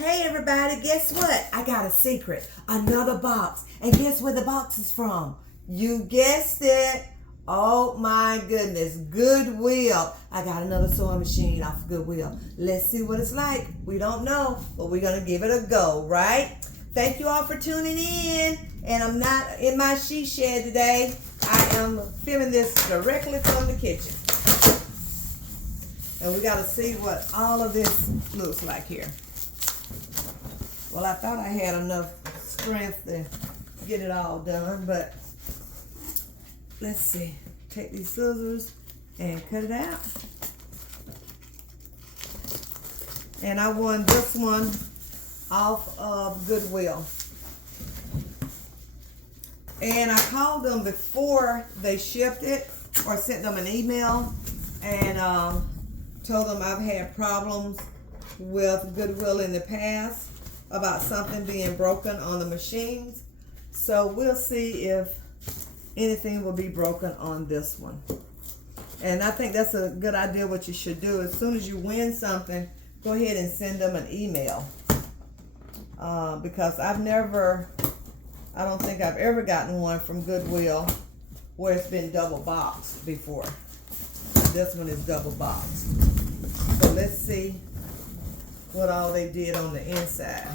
Hey everybody, guess what? I got a secret. Another box. And guess where the box is from? You guessed it. Oh my goodness. Goodwill. I got another sewing machine off of Goodwill. Let's see what it's like. We don't know, but we're going to give it a go, right? Thank you all for tuning in. And I'm not in my she shed today. I am filming this directly from the kitchen. And we got to see what all of this looks like here. Well, I thought I had enough strength to get it all done, but let's see. Take these scissors and cut it out. And I won this one off of Goodwill. And I called them before they shipped it or sent them an email and told them I've had problems with Goodwill in the past about something being broken on the machines. So we'll see if anything will be broken on this one. And I think that's a good idea. What you should do, as soon as you win something, go ahead and send them an email. Because I don't think I've ever gotten one from Goodwill where it's been double boxed before. This one is double boxed. So let's see what all they did on the inside.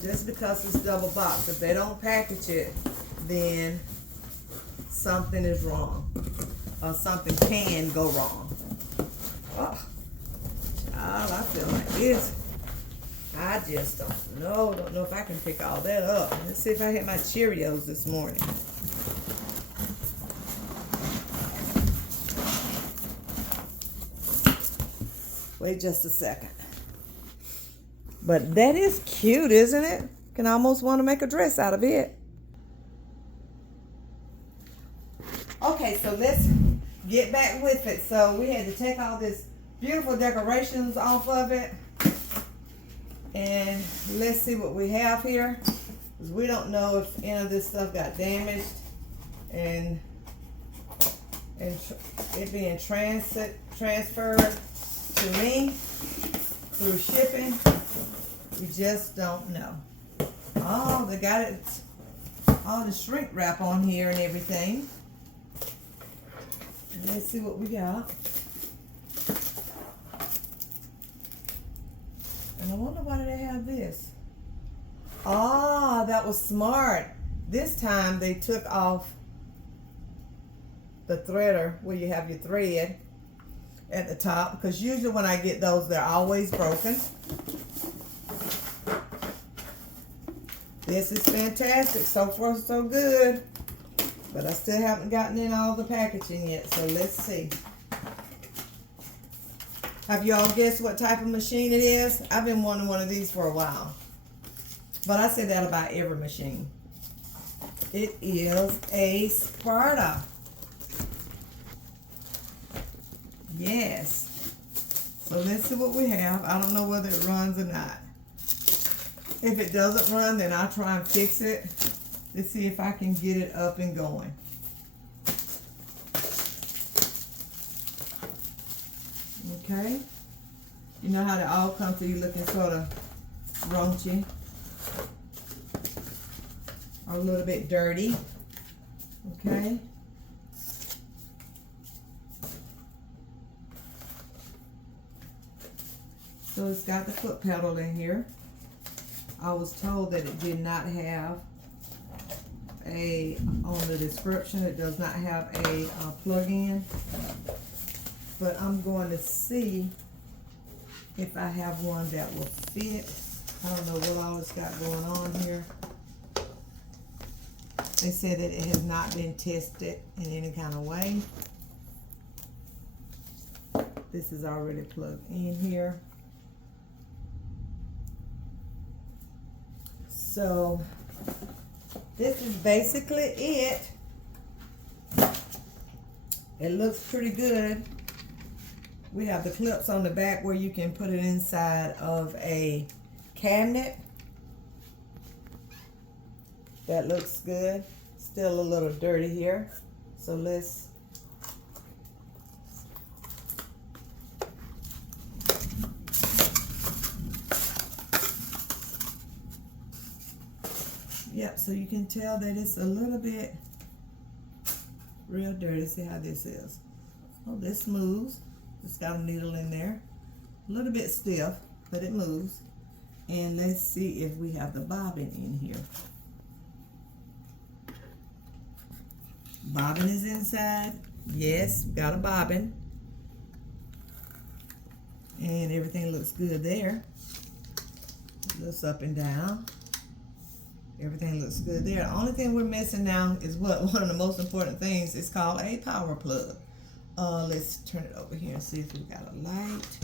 Just because it's double boxed, if they don't package it, then something is wrong, or something can go wrong. Oh, child, I feel like this. I just don't know if I can pick all that up. Let's see if I hit my Cheerios this morning. Wait just a second. But that is cute, isn't it? Can almost want to make a dress out of it. Okay, so let's get back with it. So we had to take all this beautiful decorations off of it. And let's see what we have here. Because we don't know if any of this stuff got damaged. And it being transferred to me through shipping, we just don't know. Oh, they got it, all the shrink wrap on here and everything. And let's see what we got. And I wonder why do they have this? Ah, that was smart. This time they took off the threader where you have your thread at the top, because usually when I get those, they're always broken. This is fantastic. So far, so good. But I still haven't gotten in all the packaging yet, so let's see. Have you all guessed what type of machine it is? I've been wanting one of these for a while. But I say that about every machine. It is a Sparta. Yes. So let's see what we have. I don't know whether it runs or not. If it doesn't run, then I'll try and fix it. Let's see if I can get it up and going. Okay. You know how they all come to you looking sort of raunchy. Or a little bit dirty. Okay. So it's got the foot pedal in here. I was told that it did not have on the description, it does not have a plug-in. But I'm going to see if I have one that will fit. I don't know what all it's got going on here. They said that it has not been tested in any kind of way. This is already plugged in here. So this is basically it. It looks pretty good. We have the clips on the back where you can put it inside of a cabinet. That looks good. Still a little dirty here. So let's Yep, so you can tell that it's a little bit real dirty. See how this is. Oh, this moves. It's got a needle in there. A little bit stiff, but it moves. And let's see if we have the bobbin in here. Bobbin is inside. Yes, got a bobbin. And everything looks good there. Looks up and down. Everything looks good there. The only thing we're missing now is one of the most important things. It's called a power plug. Let's turn it over here and see if we've got a light.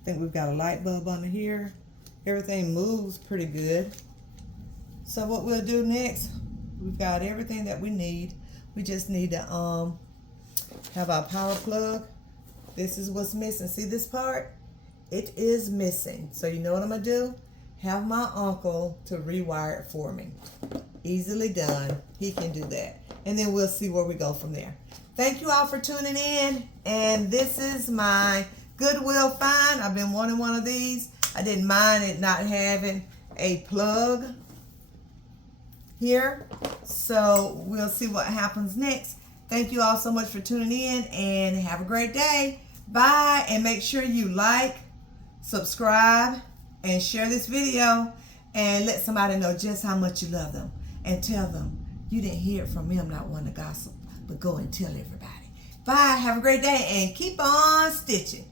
I think we've got a light bulb under here. Everything moves pretty good. So what we'll do next, we've got everything that we need. We just need to have our power plug. This is what's missing. See this part? It is missing. So you know what I'm gonna do? Have my uncle to rewire it for me. Easily done. He can do that. And then we'll see where we go from there. Thank you all for tuning in. And this is my Goodwill Find. I've been wanting one of these. I didn't mind it not having a plug here. So we'll see what happens next. Thank you all so much for tuning in and have a great day. Bye. And make sure you like, subscribe, and share this video and let somebody know just how much you love them. And tell them you didn't hear it from me. I'm not one to gossip, but go and tell everybody. Bye. Have a great day and keep on stitching.